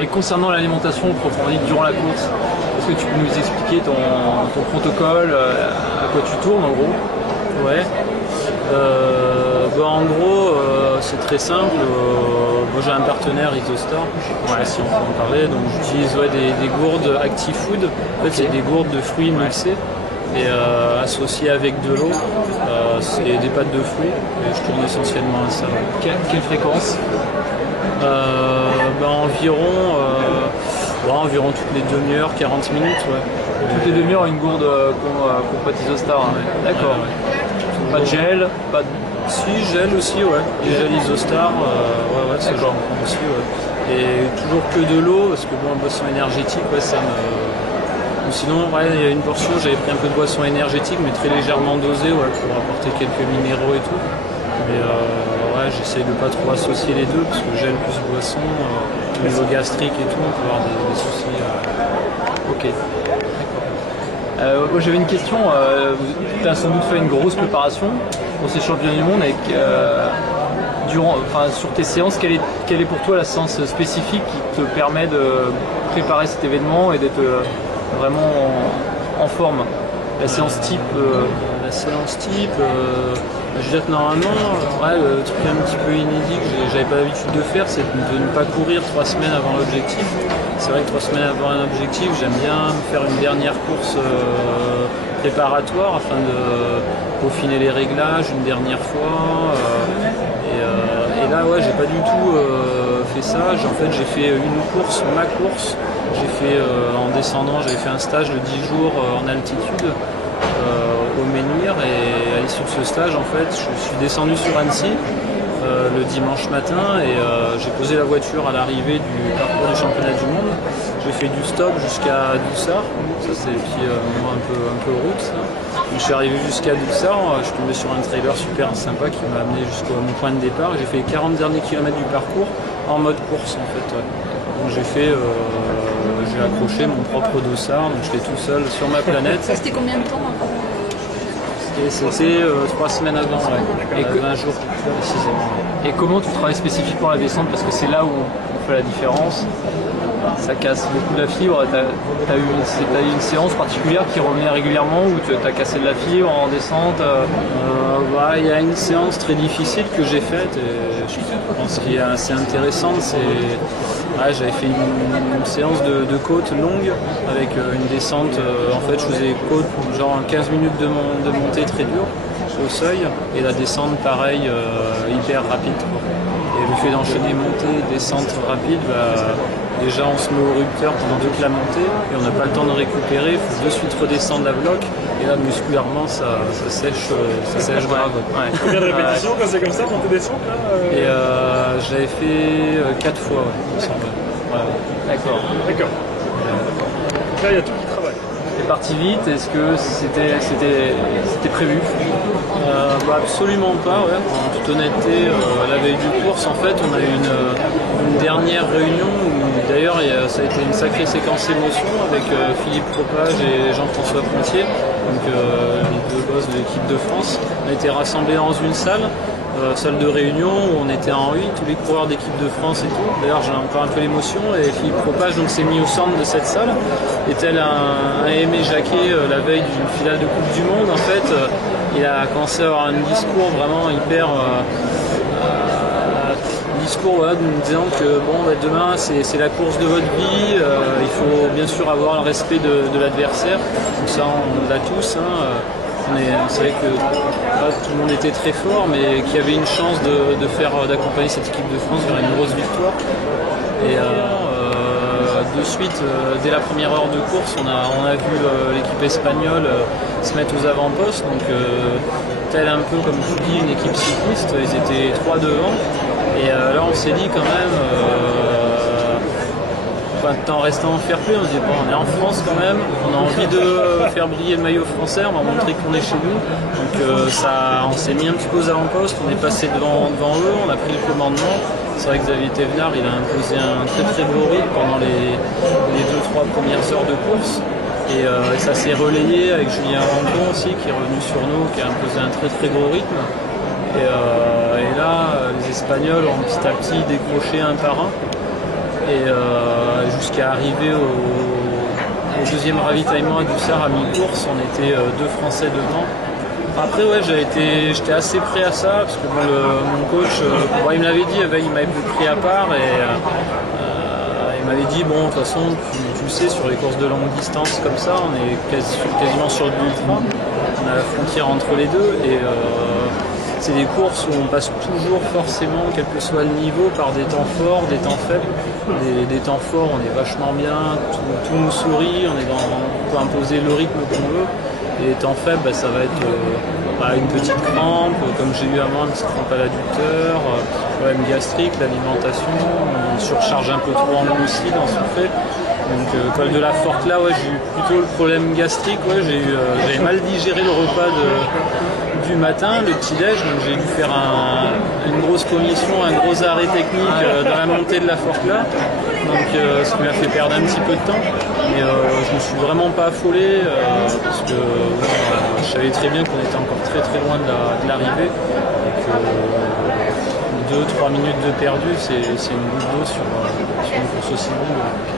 Et concernant l'alimentation proprement dit durant la course, est-ce que tu peux nous expliquer ton protocole, à quoi tu tournes en gros? Ouais. En gros, c'est très simple. Moi, j'ai un partenaire Isostar, si on peut en parler. Donc j'utilise des gourdes Active Food. En fait, c'est des gourdes de fruits mixées et associées avec de l'eau. C'est des pâtes de fruits. Et je tourne essentiellement à ça. Quelle fréquence? Environ toutes les demi-heures, 40 minutes. Ouais. Toutes les demi-heures, une gourde complète Isostar. Hein. D'accord. Pas de gel, pas de... Si, gel aussi, ouais. Et gel Isostar, c'est le genre aussi, ouais. Et toujours que de l'eau, parce que boisson énergétique, ça me... Ou sinon, il y a une portion, j'avais pris un peu de boisson énergétique, mais très légèrement dosée, pour apporter quelques minéraux et tout. Mais j'essaye de pas trop associer les deux, parce que gel plus boisson, au niveau gastrique et tout, on peut avoir des soucis. Ok. Moi j'avais une question, tu as sans doute fait une grosse préparation pour ces championnats du monde avec, sur tes séances, quelle est pour toi la séance spécifique qui te permet de préparer cet événement et d'être vraiment en forme? La séance type je veux dire que normalement, le truc un petit peu inédit que j'avais pas l'habitude de faire, c'est de ne pas courir 3 semaines avant l'objectif. C'est vrai que 3 semaines avant un objectif, j'aime bien faire une dernière course préparatoire afin de peaufiner les réglages une dernière fois. Et là, j'ai pas du tout fait ça. En fait, j'ai fait ma course. J'ai fait en descendant, j'avais fait un stage de 10 jours en altitude. Au Menhir, et à l'issue de ce stage, en fait, je suis descendu sur Annecy le dimanche matin et j'ai posé la voiture à l'arrivée du parcours du championnat du monde. J'ai fait du stop jusqu'à Doussard, ça c'est le petit moment un peu route. Ça. Donc, je suis arrivé jusqu'à Doussard, je suis tombé sur un trailer super sympa qui m'a amené jusqu'au mon point de départ. J'ai fait les 40 derniers kilomètres du parcours en mode course en fait. Ouais. Donc j'ai accroché mon propre dossard, donc j'étais tout seul sur ma planète. Ça c'était combien de temps avant? Et c'était 3 semaines avant, et 20 jours précisément. Et comment tu travailles spécifiquement la descente? Parce que c'est là où on fait la différence. Ça casse beaucoup de la fibre. Tu as eu une séance particulière qui revenait régulièrement où tu as cassé de la fibre en descente? Il y a une séance très difficile que j'ai faite et je pense qu'il est assez intéressante. J'avais fait une séance de côte longue avec une descente. En fait, je faisais côte genre 15 minutes de montée très dure au seuil et la descente pareil hyper rapide. Et le fait d'enchaîner montée, descente rapide, déjà on se met au rupteur pendant toute la montée et on n'a pas le temps de récupérer, il faut de suite redescendre la bloc et là musculairement ça sèche grave. Ouais. Combien de répétitions quand c'est comme ça, montée descente là Et j'avais fait 4 fois, il me semble. D'accord. Là il y a tout qui travaille. T'es parti vite, est-ce que c'était prévu? Absolument pas, en toute honnêteté, la veille du course, en fait, on a eu une dernière réunion où d'ailleurs ça a été une sacrée séquence émotion avec Philippe Propage et Jean-François Pontier, donc les 2 boss de l'équipe de France. On a été rassemblés dans une salle de réunion où on était en 8, tous les coureurs d'équipe de France et tout. D'ailleurs j'ai encore un peu l'émotion et Philippe Propage s'est mis au centre de cette salle. Et tel un Aimé Jacquet la veille d'une finale de Coupe du Monde, en fait, il a commencé à avoir un discours vraiment hyper... nous disant que demain c'est la course de votre vie, il faut bien sûr avoir le respect de l'adversaire. Donc ça on l'a tous. On savait que tout le monde était très fort, mais qu'il y avait une chance d'accompagner cette équipe de France vers une grosse victoire. Et de suite, dès la première heure de course, on a vu l'équipe espagnole se mettre aux avant-postes. Donc, tel un peu comme tu dis, une équipe cycliste, ils étaient 3 devant. Et là, on s'est dit quand même. En restant fair play, on se dit on est en France quand même, on a envie de faire briller le maillot français, on va montrer qu'on est chez nous. Donc on s'est mis un petit peu aux avant-postes, on est passé devant eux, on a pris le commandement. C'est vrai que Xavier Thévenard, il a imposé un très très beau rythme pendant les 2-3 premières heures de course. Et ça s'est relayé avec Julien Rancon aussi qui est revenu sur nous, qui a imposé un très très gros rythme. Et là, les Espagnols ont petit à petit décroché un par un. Et jusqu'à arriver au deuxième ravitaillement à Dussart à mi-course. On était 2 Français devant. Après, ouais, j'étais assez prêt à ça, parce que bon, mon coach, il me l'avait dit, il m'avait pris à part et il m'avait dit, bon, de toute façon, tu le sais, sur les courses de longue distance comme ça, on est quasiment sur de l'ultra, on a la frontière entre les deux, et c'est des courses où on passe toujours forcément, quel que soit le niveau, par des temps forts, des temps faibles. Des temps forts, on est vachement bien, tout nous sourit, on peut imposer le rythme qu'on veut. Et les temps faibles, ça va être une petite crampe, comme j'ai eu avant, une petite crampe à l'adducteur, problème gastrique, l'alimentation, on surcharge un peu trop en glucides, en sulfate. Donc col de la Forte là, ouais, j'ai eu plutôt le problème gastrique, ouais, j'avais mal digéré le repas du matin, le petit-déj, donc j'ai dû faire une grosse commission, un gros arrêt technique dans la montée de la Forte là, donc ce qui m'a fait perdre un petit peu de temps. Mais je me suis vraiment pas affolé parce que je savais très bien qu'on était encore très très loin de l'arrivée. Donc 2-3 minutes de perdu, c'est une goutte d'eau sur une course aussi longue.